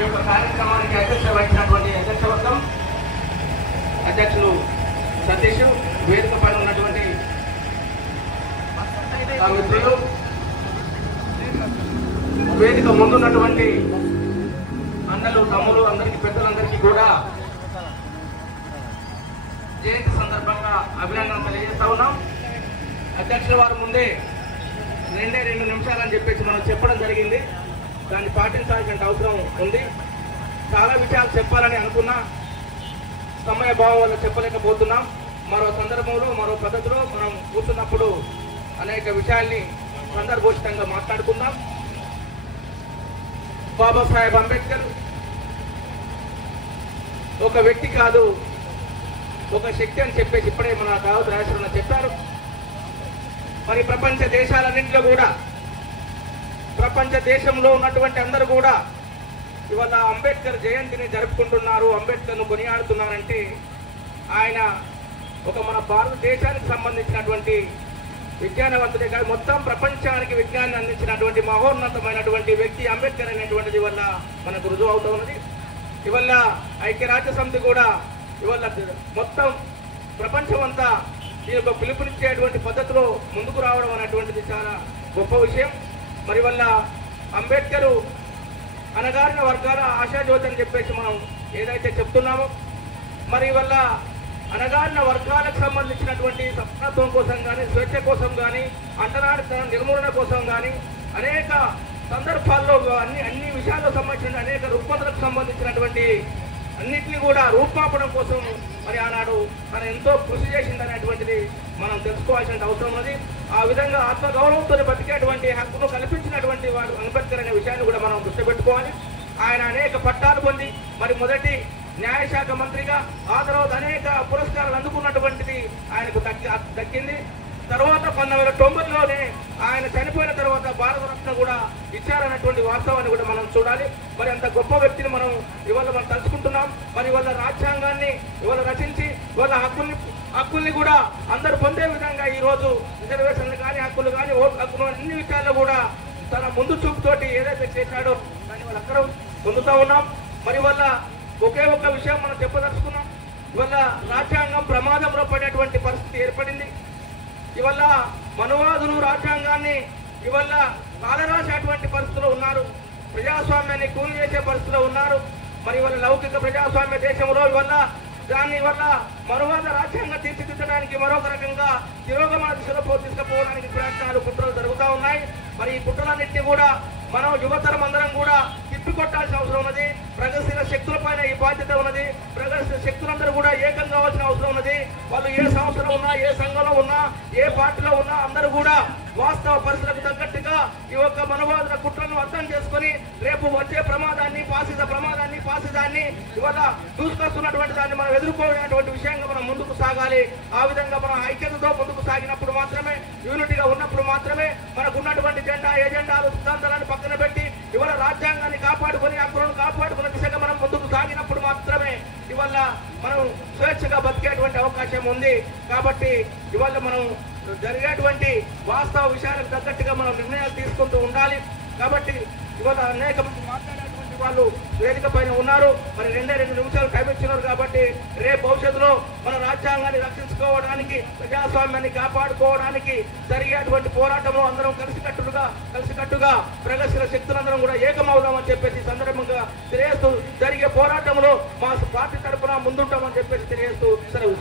ఈ యొక్క కార్యక్రమానికి అధ్యక్ష వహించినటువంటి అధ్యక్షవర్గం అధ్యక్షులు సతీష్, వేదిక పైన ఉన్నటువంటి మిత్రులు, వేదిక ముందున్నటువంటి అన్నలు, తమ్ములు, అందరికీ పెద్దలందరికీ కూడా జయంతి సందర్భంగా అభినందనలు తెలియజేస్తా ఉన్నాం. అధ్యక్షుల వారి ముందే 2 నిమిషాలని చెప్పేసి మనం చెప్పడం జరిగింది. దాన్ని పాటించాల్సిన అవసరం ఉంది. చాలా విషయాలు చెప్పాలని అనుకున్నా సమయ భావం వల్ల చెప్పలేకపోతున్నాం. మరో సందర్భంలో, మరో పద్ధతిలో మనం కూర్చున్నప్పుడు అనేక విషయాల్ని సందర్భోచితంగా మాట్లాడుకుందాం. బాబాసాహెబ్ అంబేద్కర్ ఒక వ్యక్తి కాదు, ఒక శక్తి అని చెప్పేసి ఇప్పుడే మన దావత్ రాజేశ్వరన్న చెప్పారు. మరి ప్రపంచ దేశాలన్నింటిలో కూడా, ప్రపంచ దేశంలో ఉన్నటువంటి అందరూ కూడా ఇవాళ అంబేద్కర్ జయంతిని జరుపుకుంటున్నారు, అంబేద్కర్ను కొనియాడుతున్నారంటే ఆయన ఒక మన భారతదేశానికి సంబంధించినటువంటి విజ్ఞానవంతుడే కాదు, మొత్తం ప్రపంచానికి విజ్ఞానాన్ని అందించినటువంటి మహోన్నతమైనటువంటి వ్యక్తి అంబేద్కర్ అనేటువంటిది వల్ల మనకు రుజువు అవుతూ ఉన్నది. ఇవల్ల ఐక్యరాజ్య సమితి కూడా ఇవాళ మొత్తం ప్రపంచం అంతా ఈ యొక్క పిలుపునిచ్చేటువంటి పద్ధతిలో ముందుకు రావడం అనేటువంటిది చాలా గొప్ప విషయం. మరి వల్ల అంబేద్కర్ అణగారిన వర్గాల ఆశాజ్యోతి అని చెప్పేసి మనం ఏదైతే చెప్తున్నామో, మరి వల్ల అణగారిన వర్గాలకు సంబంధించినటువంటి సమానత్వం కోసం కానీ, స్వేచ్ఛ కోసం కానీ, అంటరానితనం నిర్మూలన కోసం కానీ అనేక సందర్భాల్లో అన్ని విషయాలకు సంబంధించిన అనేక రుగ్మతలకు సంబంధించినటువంటి అన్నింటినీ కూడా రూపాపడం కోసం మరి ఆనాడు తను ఎంతో కృషి చేసిందనేటువంటిది మనం తెలుసుకోవాల్సిన అవసరం ఉన్నది. ఆ విధంగా ఆత్మగౌరవంతో బతికేటువంటి హక్కును కల్పించినటువంటి వాడు అంబేద్కర్ అనే విషయాన్ని కూడా మనం దృష్టి పెట్టుకోవాలి. ఆయన అనేక పట్టాలు పొంది మరి మొదటి న్యాయశాఖ మంత్రిగా, ఆ తర్వాత అనేక పురస్కారాలు అందుకున్నటువంటిది ఆయనకు దక్కింది. తర్వాత 1990లోనే ఆయన చనిపోయిన తర్వాత భారతరత్న కూడా ఇచ్చారన్నటువంటి వాస్తవాన్ని కూడా మనం చూడాలి. మరి అంత గొప్ప వ్యక్తిని మనం ఇవాళ మనం తలుచుకుంటున్నాం. మరి ఇవాళ రాజ్యాంగాన్ని ఇవాళ రచించి ఇవాళ హక్కుల్ని కూడా అందరూ పొందే విధంగా ఈరోజు రిజర్వేషన్లు కానీ, హక్కులు కానీ, ఓటు హక్కులు అన్ని విషయాల్లో కూడా తన ముందు చూపుతోటి ఏదైతే చేశాడో దాన్ని వాళ్ళు అందరం పొందుతూ ఉన్నాం. మరి వల్ల ఒకే ఒక్క విషయం మనం చెప్పదలుచుకున్నాం. ఇవాళ రాజ్యాంగం ప్రమాదంలో పడేటువంటి పరిస్థితి ఏర్పడింది. ఇవల్ల మనువాదులు రాజ్యాంగాన్ని ఇవల్ల కాలరాసేటువంటి పరిస్థితిలో ఉన్నారు, ప్రజాస్వామ్యాన్ని కూలి చేసే పరిస్థితిలో ఉన్నారు. మరి ఇవాళ లౌకిక ప్రజాస్వామ్య దేశంలో ఇవల్ల దాన్ని వల్ల మనువాద రాజ్యాంగం తీర్చిదిద్దడానికి మరొక రకంగా తిరోగమన దిశలో తీసుకుపోవడానికి ప్రయత్నాలు, కుట్రలు జరుగుతూ ఉన్నాయి. మరి ఈ కుట్రలన్నింటినీ కూడా మనం యువతరం అందరం కూడా తిప్పికొట్టాల్సిన అవసరం ఉన్నది. ప్రగతిశీల శక్తులపైన ఈ బాధ్యత ఉన్నది. ప్రగతిశీల శక్తులందరూ కూడా ఏకం కావాల్సిన అవసరం ఉన్నది. వాళ్ళు ఏ సంస్థలో ఉన్నా, ఏ సంఘంలో ఉన్నా, ఏ పార్టీలో ఉన్నా అందరూ కూడా వాస్తవ పరిస్థితులకు తగ్గట్టుగా ఈ యొక్క మనవాదుల కుట్రను అర్థం చేసుకొని రేపు వచ్చే ప్రమాదాన్ని, ఫాసిజాన్ని ఇవాళ దూసుకొస్తున్నటువంటి దాన్ని మనం ఎదుర్కోవడానికి విషయంగా మనం ముందుకు సాగాలి. ఆ విధంగా మనం ఐక్యతతో ముందుకు సాగినప్పుడు మాత్రమే, యూనిటీగా ఉన్నప్పుడు మాత్రమే మనకు ఉన్నటువంటి ఎజెండాలు, సిద్ధాంతాలను పక్కన పెట్టి ఇవాళ రాజ్యాంగాన్ని కాపాడుకొని, హక్కులను కాపాడుకున్న దిశగా మనం ముందుకు సాగినప్పుడు మాత్రమే ఇవాళ మనం స్వేచ్ఛగా బతికేటువంటి అవకాశం ఉంది. కాబట్టి ఇవాళ మనం జరిగేటువంటి వాస్తవ విషయాలకు తగ్గట్టుగా మనం నిర్ణయాలు తీసుకుంటూ ఉండాలి. కాబట్టి ఇవాళ అనేక మంది మాట్లాడేటువంటి వాళ్ళు వేదిక పైన ఉన్నారు. మరి 2 నిమిషాలు టైం ఇచ్చినారు. కాబట్టి రేపు భవిష్యత్తులో మన రాజ్యాంగాన్ని రక్షించుకోవడానికి, ప్రజాస్వామ్యాన్ని కాపాడుకోవడానికి జరిగేటువంటి పోరాటంలో అందరం కలిసికట్టుగా ప్రగతిశీల శక్తులందరం కూడా ఏకమవుదామని చెప్పేసి సందర్భంగా తెలియజేస్తూ, జరిగే పోరాటంలో మా పార్టీ తరఫున ముందుంటామని చెప్పేసి తెలియజేస్తూ సెలవు.